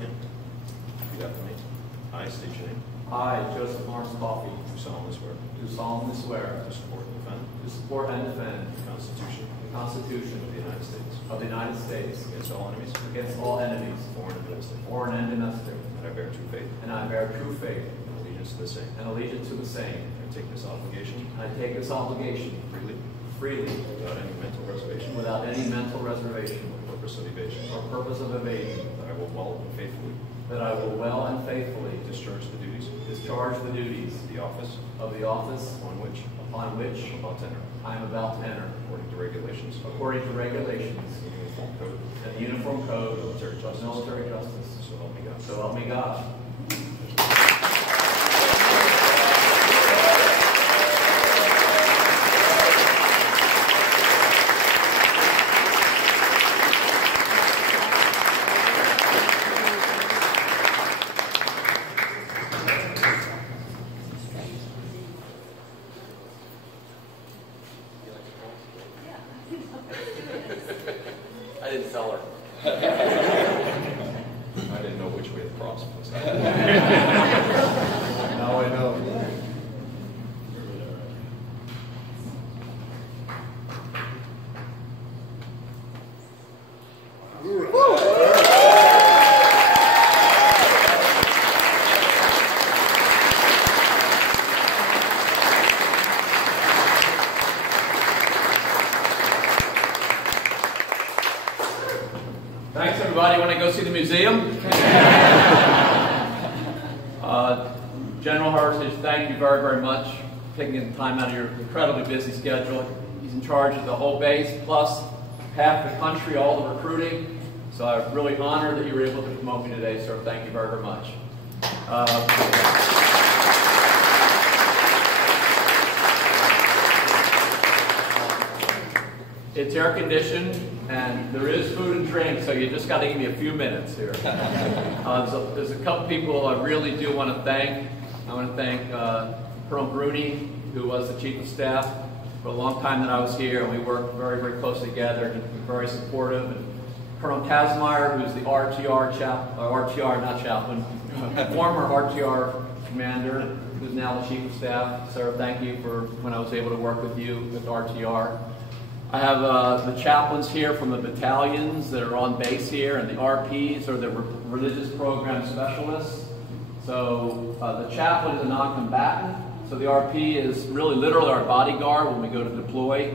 again. Repeat after me. I state your name. I, Joseph L Coffey, Do solemnly swear do solemnly swear to support and defend to support and defend the Constitution the Constitution of the United States of the United States against all enemies, against all enemies, foreign and domestic, foreign and domestic, and I bear true faith and I bear true faith and allegiance to the same. and allegiance to the same. I take this obligation And I take this obligation freely, freely, without any mental reservation without any mental reservation or purpose of evasion, or purpose of evasion, that I will well and faithfully that I will well and faithfully discharge the duties discharge the duties of the office of the office upon which upon which I am about to enter, I am about to enter, according to regulations according to regulations of the Uniform Code and the Uniform Code of Military of Justice. Military Justice. So help me God. So help me God. I didn't tell her. I didn't know which way the cross was. Now I know. Thanks, everybody. Want to go see the museum? General Heritage, thank you very, very much for taking the time out of your incredibly busy schedule. He's in charge of the whole base, plus half the country, all the recruiting. So I'm really honored that you were able to promote me today, sir. Thank you very, very much. It's air conditioned, and there is food and drink, so you just got to give me a few minutes here. There's a couple people I really do want to thank. I want to thank Colonel Bruni, who was the Chief of Staff for a long time that I was here, and we worked very, very closely together. He was very supportive. And Colonel Kazmaier, who's the RTR chaplain, former RTR commander, who's now the Chief of Staff. Sir, thank you for when I was able to work with you with RTR. I have the chaplains here from the battalions that are on base here, and the RPs, or the religious program specialists. So the chaplain is a non-combatant, so the RP is really literally our bodyguard when we go to deploy.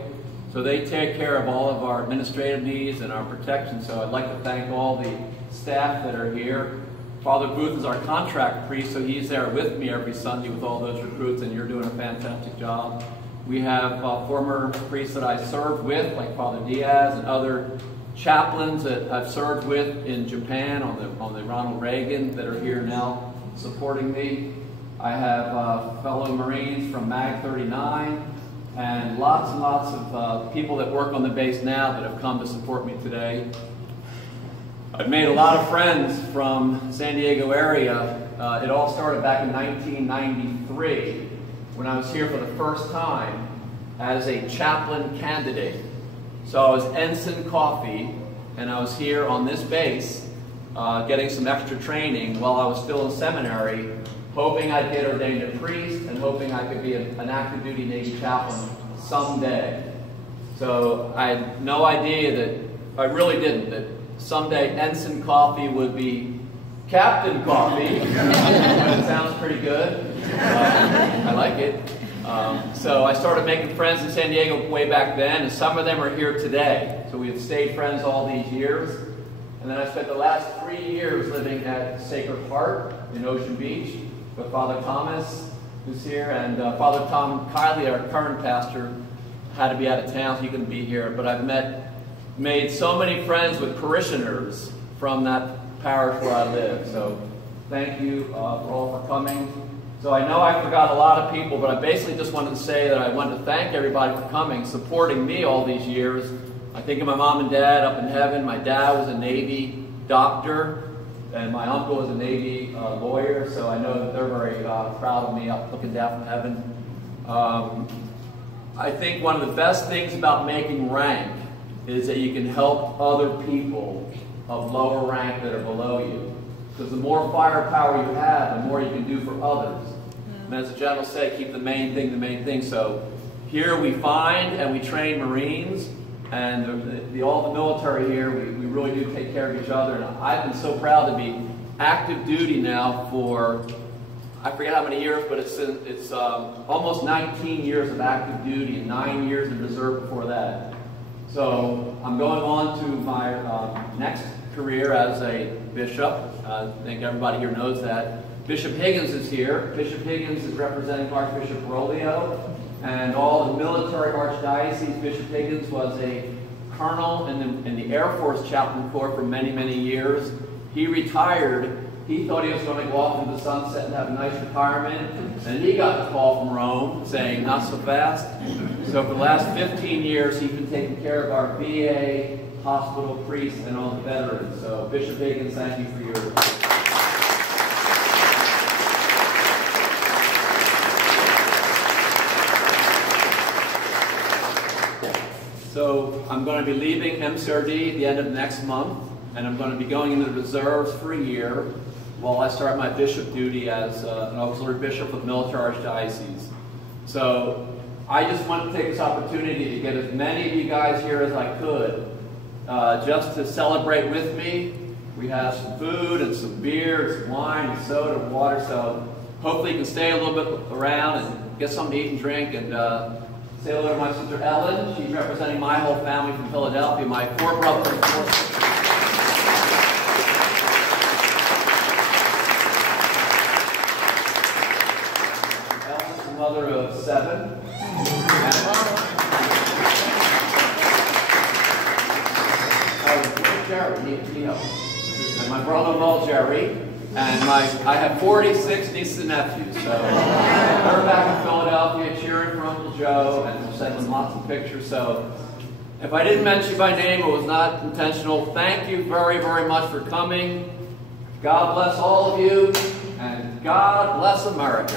So they take care of all of our administrative needs and our protection. So I'd like to thank all the staff that are here. Father Booth is our contract priest, so he's there with me every Sunday with all those recruits, and you're doing a fantastic job. We have former priests that I served with, like Father Diaz, and other chaplains that I've served with in Japan on the Ronald Reagan that are here now supporting me. I have fellow Marines from MAG 39 and lots of people that work on the base now that have come to support me today. I've made a lot of friends from San Diego area. It all started back in 1993 when I was here for the first time as a chaplain candidate. So I was Ensign Coffey, and I was here on this base getting some extra training while I was still in seminary, hoping I'd get ordained a priest and hoping I could be an active duty Navy chaplain someday. So I had no idea that, I really didn't, that someday Ensign Coffey would be Captain Coffey. That sounds pretty good. I like it. So I started making friends in San Diego way back then, and some of them are here today. So we've stayed friends all these years. And then I spent the last 3 years living at Sacred Heart in Ocean Beach with Father Thomas, who's here, and Father Tom Kiley, our current pastor, had to be out of town, so he couldn't be here. But I've made so many friends with parishioners from that parish where I live. So thank you all for coming. So I know I forgot a lot of people, but I basically just wanted to say that I wanted to thank everybody for coming, supporting me all these years. I think of my mom and dad up in heaven. My dad was a Navy doctor, and my uncle was a Navy lawyer, so I know that they're very proud of me up looking down from heaven. I think one of the best things about making rank is that you can help other people of lower rank that are below you. Because the more firepower you have, the more you can do for others. And as the general said, keep the main thing the main thing. So here we find and we train Marines, and all the military here, we really do take care of each other. And I've been so proud to be active duty now for, I forget how many years, but it's almost 19 years of active duty and 9 years in reserve before that. So I'm going on to my next career as a bishop. I think everybody here knows that. Bishop Higgins is here. Bishop Higgins is representing Archbishop Rolio and all the military archdioceses. Bishop Higgins was a colonel in the Air Force Chaplain Corps for many, many years. He retired. He thought he was going to go off into the sunset and have a nice retirement. And he got the call from Rome saying, not so fast. So for the last 15 years, he's been taking care of our VA, hospital, priests, and all the veterans. So Bishop Higgins, thank you for your... So I'm going to be leaving MCRD at the end of next month, and I'm going to be going into the reserves for a year while I start my bishop duty as an auxiliary bishop of military archdiocese. So I just want to take this opportunity to get as many of you guys here as I could just to celebrate with me. We have some food and some beer and some wine and soda and water, so hopefully you can stay a little bit around and get something to eat and drink. And say hello to my sister Ellen. She's representing my whole family from Philadelphia, my 4 brothers and 4 sisters. Ellen's the mother of 7. Jerry, and my brother-in-law Jerry, and I have 46 nieces and nephews. So they're back in Philadelphia cheering for Uncle Joe, and we'll send them lots of pictures. So if I didn't mention you by name, it was not intentional. Thank you very, very much for coming. God bless all of you, and God bless America.